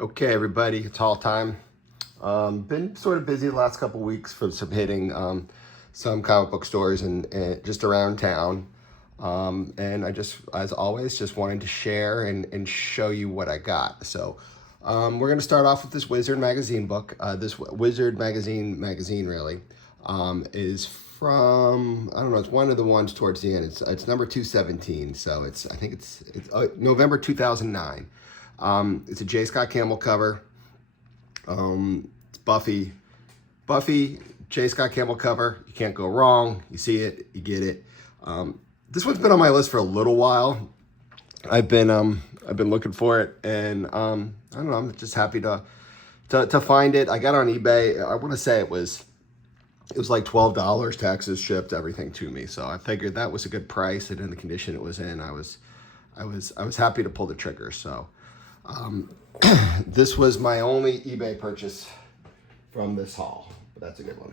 Okay, everybody, it's haul time. Been sort of busy the last couple weeks for some hitting some comic book stores and just around town. And I just, as always, just wanted to share and show you what I got. So we're going to start off with this Wizard magazine book. This Wizard magazine really is from, I don't know, it's one of the ones towards the end. It's number 217. So I think it's November 2009. It's a J. Scott Campbell cover. It's Buffy, J. Scott Campbell cover. You can't go wrong. You see it, you get it. This one's been on my list for a little while. I've been looking for it, and I don't know. I'm just happy to find it. I got it on eBay. I want to say it was like $12, taxes, shipped, everything to me. So I figured that was a good price, and in the condition it was in, I was happy to pull the trigger. So this was my only eBay purchase from this haul, but that's a good one.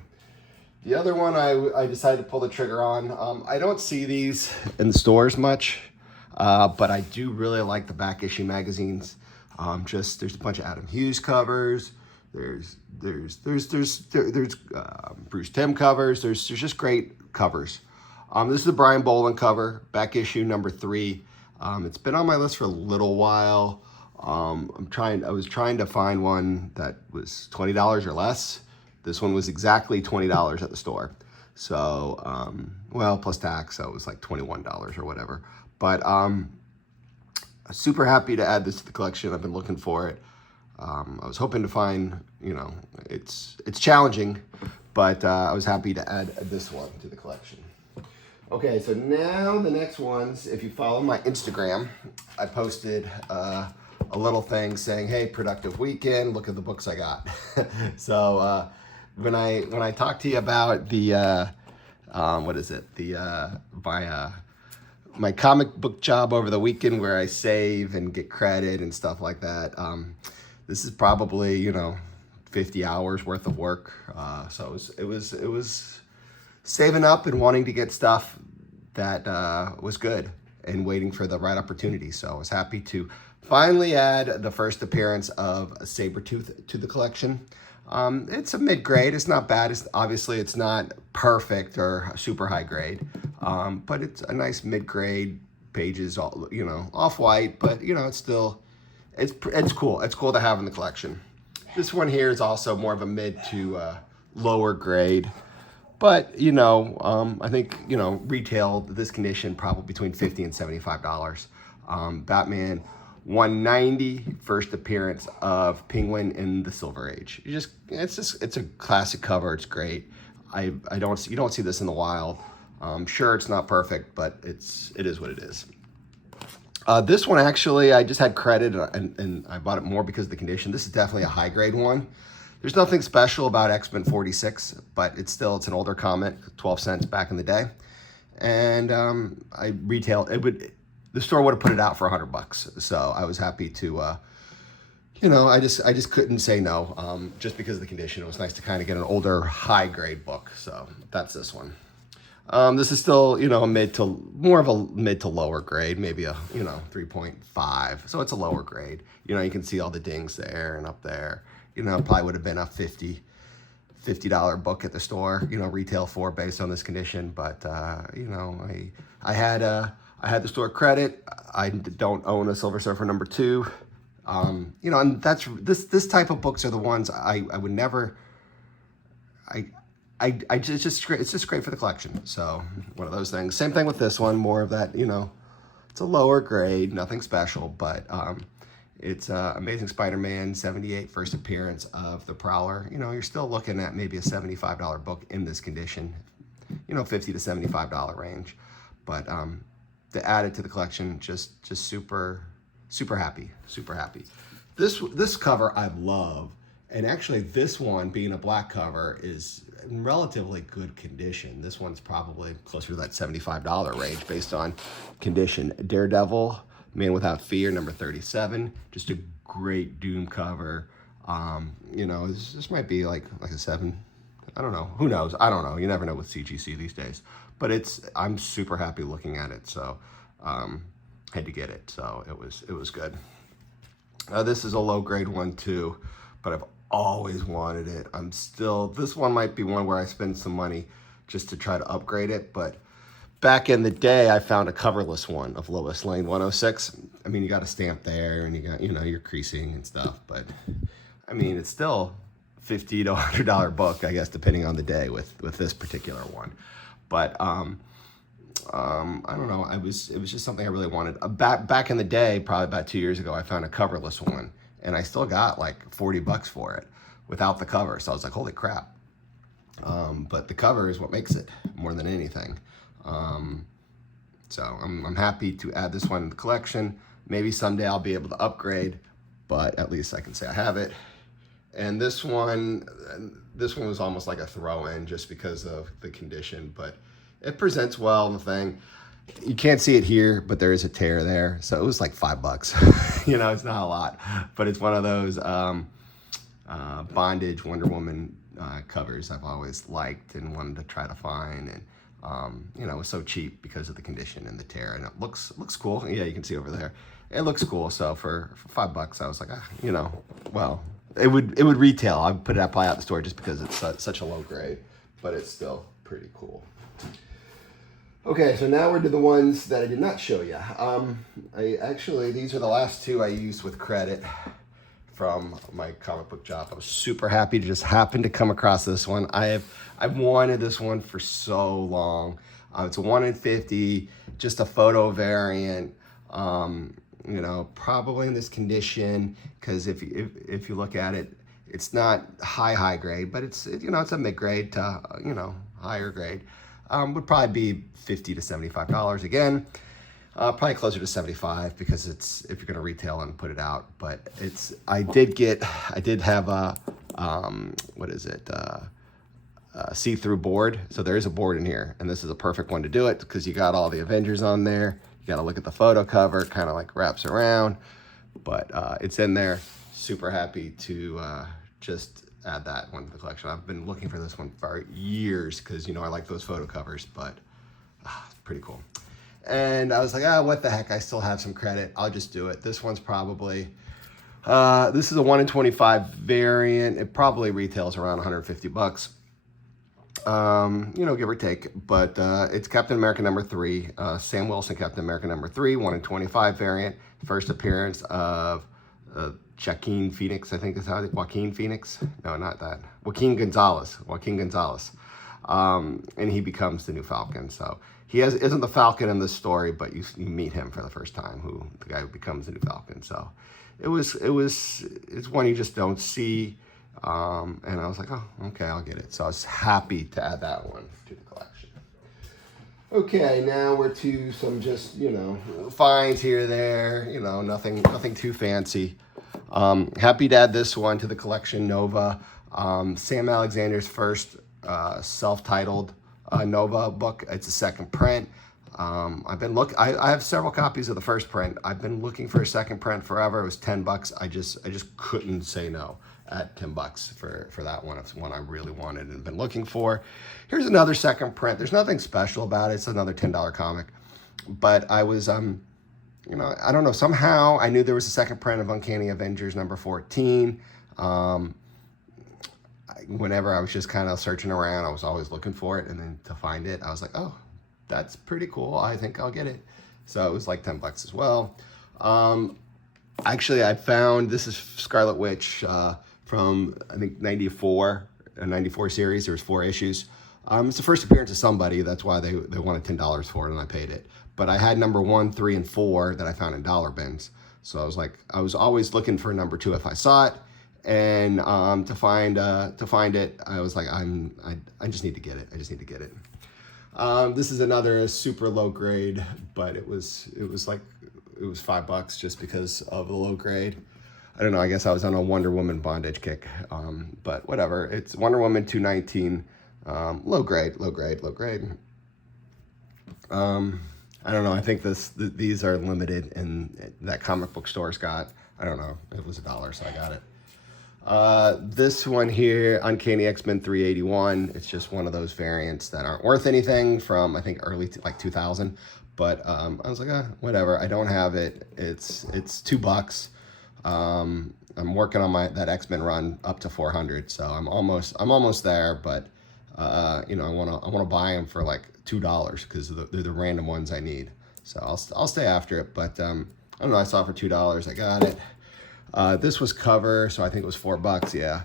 The other one I decided to pull the trigger on. I don't see these in the stores much, but I do really like the back issue magazines. There's a bunch of Adam Hughes covers. There's Bruce Timm covers. There's just great covers. This is the Brian Boland cover, back issue number 3. It's been on my list for a little while. I was trying to find one that was $20 or less. This one was exactly $20 at the store. So, well, plus tax, so it was like $21 or whatever. But super happy to add this to the collection. I've been looking for it. I was hoping to find, it's challenging, but I was happy to add this one to the collection. Okay, so now the next ones, if you follow my Instagram, I posted a little thing saying, hey, productive weekend, look at the books I got. So when I talked to you about the, my comic book job over the weekend where I save and get credit and stuff like that, this is probably, 50 hours worth of work. So it was saving up and wanting to get stuff that was good and waiting for the right opportunity. So I was happy to finally add the first appearance of Sabretooth to the collection. It's a mid-grade. It's not bad. Obviously it's not perfect or super high grade, but it's a nice mid-grade. Pages, off-white, but it's still, it's cool. It's cool to have in the collection. This one here is also more of a mid to lower grade. But, I think, retail this condition probably between $50 and $75. Batman 190, first appearance of Penguin in the Silver Age. It's a classic cover. It's great. You don't see this in the wild. Sure, it's not perfect, but it is what it is. This one, actually, I just had credit and I bought it more because of the condition. This is definitely a high grade one. There's nothing special about X-Men 46, but it's an older comic, 12 cents back in the day. And I retailed, the store would have put it out for $100. So I was happy to, I just couldn't say no, just because of the condition. It was nice to kind of get an older high grade book. So that's this one. This is still, more of a mid to lower grade, maybe a, 3.5. So it's a lower grade. You can see all the dings there and up there. Probably would have been a $50 book at the store, retail for based on this condition. But, I had the store credit. I don't own a Silver Surfer number 2. And that's, this type of books are the ones I would never, it's just great for the collection. So one of those things. Same thing with this one, more of that, it's a lower grade, nothing special, but it's Amazing Spider-Man 78, first appearance of the Prowler. You're still looking at maybe a $75 book in this condition, $50 to $75 range. But to add it to the collection, just super happy, super happy. This cover I love. And actually, this one, being a black cover, is in relatively good condition. This one's probably closer to that $75 range based on condition. Daredevil, Man Without Fear, number 37. Just a great Doom cover. This might be like a 7. I don't know. Who knows? I don't know. You never know with CGC these days. But I'm super happy looking at it. So had to get it. So it was good. This is a low grade one too, but I've always wanted it. This one might be one where I spend some money just to try to upgrade it, but back in the day, I found a coverless one of Lois Lane 106. I mean, you got a stamp there and you got, your creasing and stuff, but I mean, it's still $50 to $100 book, I guess, depending on the day with this particular one. But I don't know. It was just something I really wanted. Back in the day, probably about 2 years ago, I found a coverless one, and I still got like $40 for it without the cover. So I was like, holy crap. But the cover is what makes it more than anything. So I'm happy to add this one to the collection. Maybe someday I'll be able to upgrade, but at least I can say I have it. And this one was almost like a throw-in just because of the condition, but it presents well in the thing. You can't see it here, but there is a tear there. So it was like $5. It's not a lot, but it's one of those bondage Wonder Woman covers I've always liked and wanted to try to find. And it was so cheap because of the condition and the tear, and it looks cool. Yeah, you can see over there. It looks cool. So for $5, I was like, well, it would retail. I would put it probably out the store just because it's such a low grade, but it's still pretty cool. Okay, so now we're to the ones that I did not show you. These are the last two I used with credit from my comic book job. I was super happy to just happen to come across this one. I've wanted this one for so long. It's a 1 in 50, just a photo variant. Probably in this condition, because if you look at it, it's not high grade, but it's a mid grade to higher grade. Would probably be $50 to $75 again. Probably closer to 75 because it's if you're gonna retail and put it out. But I did have a see-through board. So there is a board in here, and this is a perfect one to do it because you got all the Avengers on there. You got to look at the photo cover, kind of like wraps around, but it's in there. Super happy to just add that one to the collection. I've been looking for this one for years because I like those photo covers, but it's pretty cool. And I was like, what the heck? I still have some credit. I'll just do it. This one's probably this is a 1 in 25 variant. It probably retails around $150. Give or take, but it's Captain America #3, Sam Wilson, Captain America #3, 1 in 25 variant, first appearance of Joaquin Phoenix, I think is how Joaquin Phoenix? No, not that. Joaquin Gonzalez. And he becomes the new Falcon. So he isn't the Falcon in this story, but you meet him for the first time, the guy who becomes the new Falcon. So it's one you just don't see. And I was like, oh, okay, I'll get it. So I was happy to add that one to the collection. Okay, now we're to some just, finds here, there, nothing too fancy. Happy to add this one to the collection, Nova. Sam Alexander's first self-titled Nova book. It's a second print. I have several copies of the first print. I've been looking for a second print forever. It was $10. I just couldn't say no at $10 for that one. It's one I really wanted and been looking for. Here's another second print. There's nothing special about it. It's another $10 comic. But I was, I don't know. Somehow I knew there was a second print of Uncanny Avengers #14. Whenever I was just kind of searching around, I was always looking for it. And then to find it, I was like, oh, that's pretty cool. I think I'll get it. So it was like $10 as well. Actually, I found, this is Scarlet Witch from, I think, 94, a 94 series. There was 4 issues. It's the first appearance of somebody. That's why they wanted $10 for it, and I paid it. But I had number 1, 3, and 4 that I found in dollar bins. So I was like, I was always looking for number 2 if I saw it. And to find it, I was like, I just need to get it. I just need to get it. This is another super low grade, but it was $5 just because of the low grade. I don't know. I guess I was on a Wonder Woman bondage kick, but whatever. It's Wonder Woman 219, low grade. I don't know. I think these are limited, and that comic book store's got, I don't know. It was $1, so I got it. This one here, Uncanny X-Men 381. It's just one of those variants that aren't worth anything from, I think, early like 2000. But I was like, whatever. I don't have it. It's $2. I'm working on that X-Men run up to 400, so I'm almost there. But you know, I wanna buy them for like $2 because they're the random ones I need. So I'll stay after it. But I don't know. I saw it for $2. I got it. This was cover, so I think it was $4. Yeah.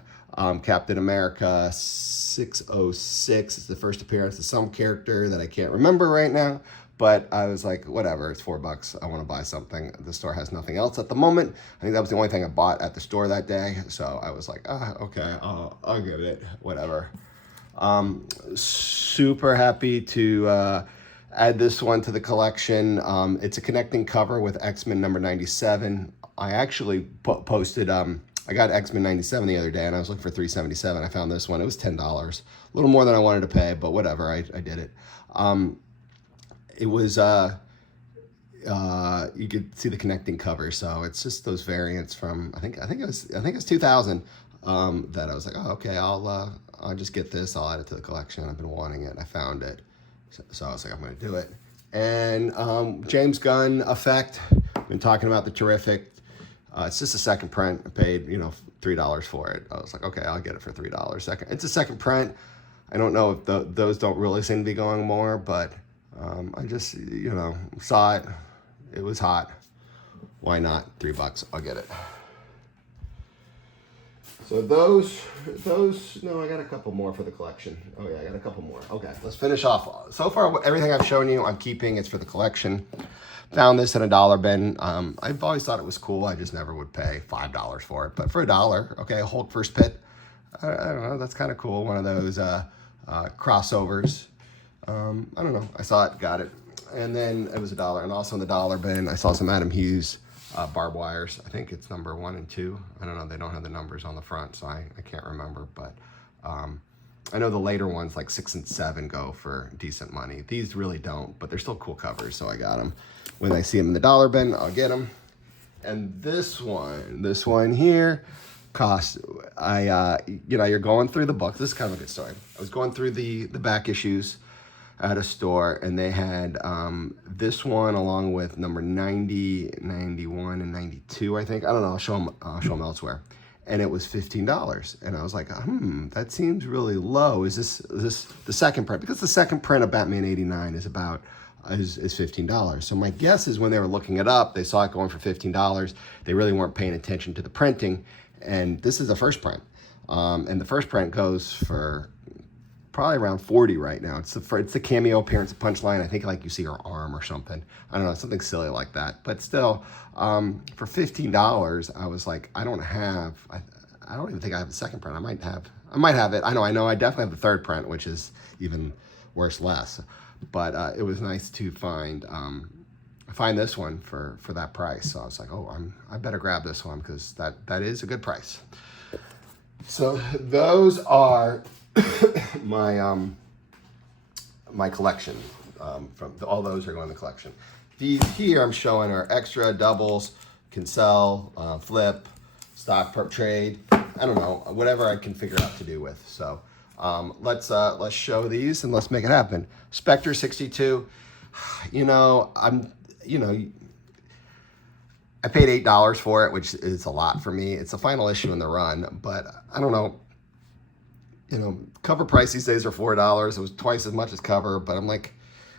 Captain America 606 is the first appearance of some character that I can't remember right now. But I was like, whatever, it's $4. I want to buy something. The store has nothing else at the moment. I think that was the only thing I bought at the store that day. So I was like, okay, I'll give it, whatever. Super happy to add this one to the collection. It's a connecting cover with X-Men number 97. I actually posted, I got X-Men 97 the other day and I was looking for $3.77. I found this one. It was $10. A little more than I wanted to pay, but whatever, I did it. It was, you could see the connecting cover. So it's just those variants from, I think it was 2000, that I was like, oh, okay, I'll just get this. I'll add it to the collection. I've been wanting it. I found it. So I was like, I'm going to do it. And James Gunn Effect. Been talking about the Terrific. It's just a second print. I paid, you know, $3 for it. I was like, okay, I'll get it for $3. It's a second print. I don't know if those don't really seem to be going more, but I just, you know, saw it. It was hot. Why not? $3. I'll get it. So those, no, I got a couple more for the collection. Oh yeah, I got a couple more. Okay, let's finish off. So far, everything I've shown you, I'm keeping. It's for the collection. Found this in a dollar bin. I've always thought it was cool. I just never would pay $5 for it. But for $1, okay, Hulk First Pit. I don't know, that's kind of cool. One of those crossovers. I don't know. I saw it, got it. And then it was $1. And also in the dollar bin, I saw some Adam Hughes barbed wires. I think it's number 1 and 2. I don't know. They don't have the numbers on the front, so I can't remember. But I know the later ones, like 6 and 7, go for decent money. These really don't, but they're still cool covers, so I got them. When I see them in the dollar bin, I'll get them. And this one here, cost. You know, you're going through the book. This is kind of a good story. I was going through the back issues at a store, and they had this one along with number 90, 91, and 92, I think. I don't know. I'll show them elsewhere. And it was $15. And I was like, that seems really low. Is this the second print? Because the second print of Batman 89 is about is $15. So my guess is when they were looking it up, they saw it going for $15. They really weren't paying attention to the printing. And this is the first print. And the first print goes for probably around 40 right now. It's the cameo appearance of Punchline. I think like you see her arm or something. I don't know, something silly like that. But still, for $15, I was like, I don't even think I have the second print. I might have it. I know. I definitely have the third print, which is even worse, less. But it was nice to find this one for that price. So I was like, oh, I better grab this one because that is a good price. So those are my my collection. All those are going to the collection. These here I'm showing are extra, doubles, can sell, flip, stock, perp trade. I don't know, whatever I can figure out to do with. So let's show these and let's make it happen. Spectre 62. You know, I paid $8 for it, which is a lot for me. It's the final issue in the run, but I don't know. You know, cover price these days are $4. It was twice as much as cover, but I'm like,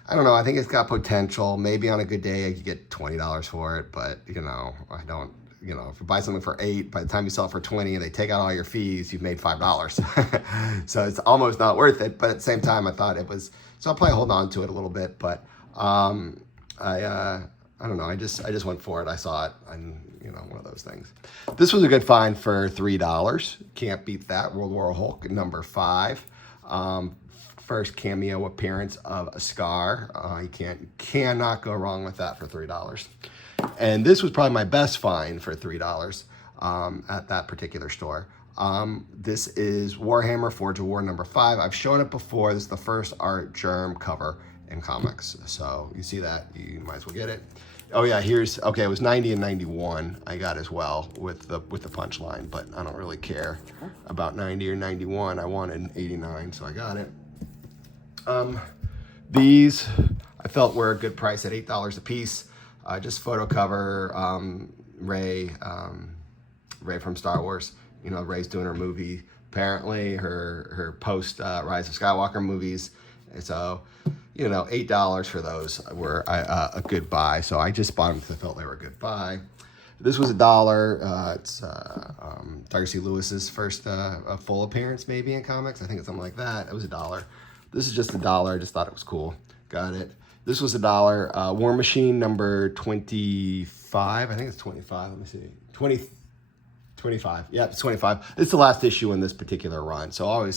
I don't know. I think it's got potential. Maybe on a good day I could get $20 for it, but you know, I don't. You know, if you buy something for $8, by the time you sell it for $20 and they take out all your fees, you've made $5. So it's almost not worth it. But at the same time, I thought it was. So I'll probably hold on to it a little bit. But I don't know. I just went for it. I saw it, and you know, one of those things. This was a good find for $3. Can't beat that. World War Hulk number 5. First cameo appearance of a Scar. You cannot go wrong with that for $3. And this was probably my best find for $3 at that particular store. This is Warhammer Forge of War number 5. I've shown it before. This is the first Art Germ cover in comics. So you see that, you might as well get it. Oh yeah, okay, it was 90 and 91 I got as well with the Punchline, but I don't really care about 90 or 91. I wanted 89, so I got it. These I felt were a good price at $8 a piece. Just photo cover, Ray, Rey from Star Wars. You know, Rey's doing her movie, apparently, her post Rise of Skywalker movies. And so, you know, $8 for those were a good buy. So I just bought them because I felt they were a good buy. This was $1. It's Darcy Lewis's first full appearance, maybe, in comics. I think it's something like that. It was $1. This is just $1. I just thought it was cool. Got it. This was $1. War Machine number 25. I think it's 25. Let me see. 25. Yeah, it's 25. It's the last issue in this particular run. So I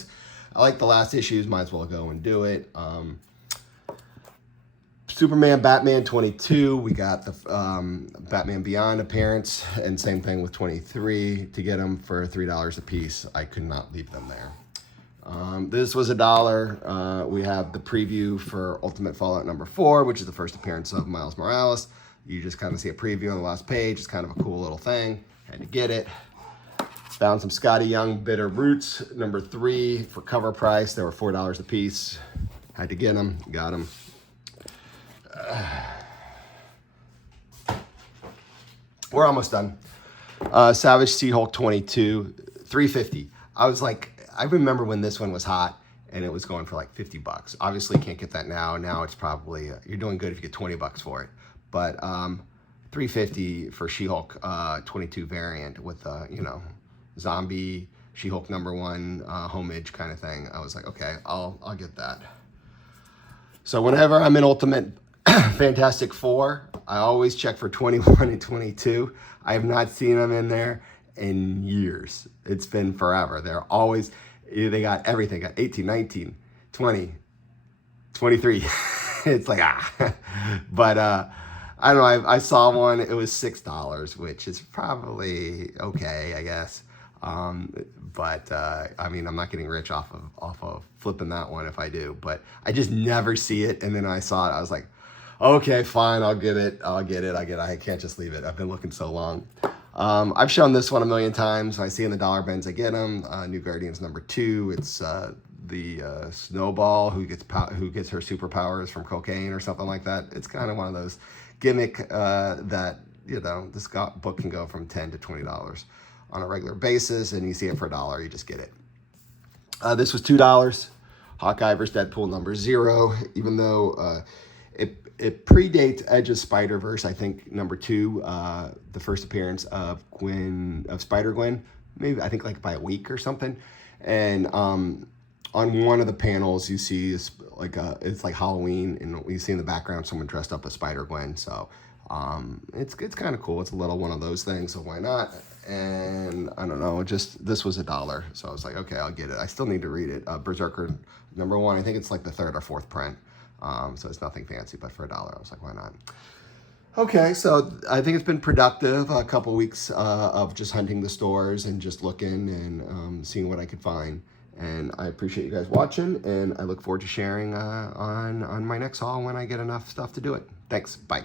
like the last issues. Might as well go and do it. Superman, Batman 22. We got the Batman Beyond appearance, and same thing with 23 to get them for $3 a piece. I could not leave them there. This was $1. We have the preview for Ultimate Fallout number 4, which is the first appearance of Miles Morales. You just kind of see a preview on the last page. It's kind of a cool little thing. Had to get it. Found some Scotty Young Bitter Roots number 3 for cover price. They were $4 a piece. Had to get them. Got them. We're almost done. Savage She-Hulk 22, $3.50. I remember when this one was hot and it was going for like $50. Obviously can't get that now. Now it's probably, you're doing good if you get $20 for it. But $3.50 for She-Hulk 22 variant with, you know, zombie She-Hulk number 1 homage kind of thing. I was like, okay, I'll get that. So whenever I'm in Ultimate Fantastic Four, I always check for 21 and 22. I have not seen them in there in years. It's been forever. They're always, they got everything. Got 18, 19, 20, 23. It's like, But I don't know. I saw one. It was $6, which is probably okay, I guess. But I mean, I'm not getting rich off of flipping that one if I do. But I just never see it. And then I saw it. I was like, okay, fine, I'll get it. I can't just leave it. I've been looking so long. I've shown this one a million times. I see in the dollar bins, I get them. New Guardians number 2. It's the Snowball who gets her superpowers from cocaine or something like that. It's kind of one of those gimmick that, you know, this book can go from $10 to $20 on a regular basis, and you see it for $1, you just get it. This was $2. Hawkeye vs. Deadpool number 0, even though it predates Edge of Spider-Verse, I think, number 2, the first appearance of Spider-Gwen, maybe, I think, like by a week or something. And on one of the panels, you see it's like Halloween, and you see in the background someone dressed up as Spider-Gwen. So it's kind of cool. It's a little one of those things, so why not? And I don't know, this was $1, so I was like, okay, I'll get it. I still need to read it. Berserker number 1, I think it's like the 3rd or 4th print. So it's nothing fancy, but for $1, I was like, why not? Okay, so I think it's been productive. A couple weeks of just hunting the stores and just looking and seeing what I could find. And I appreciate you guys watching, and I look forward to sharing on my next haul when I get enough stuff to do it. Thanks. Bye.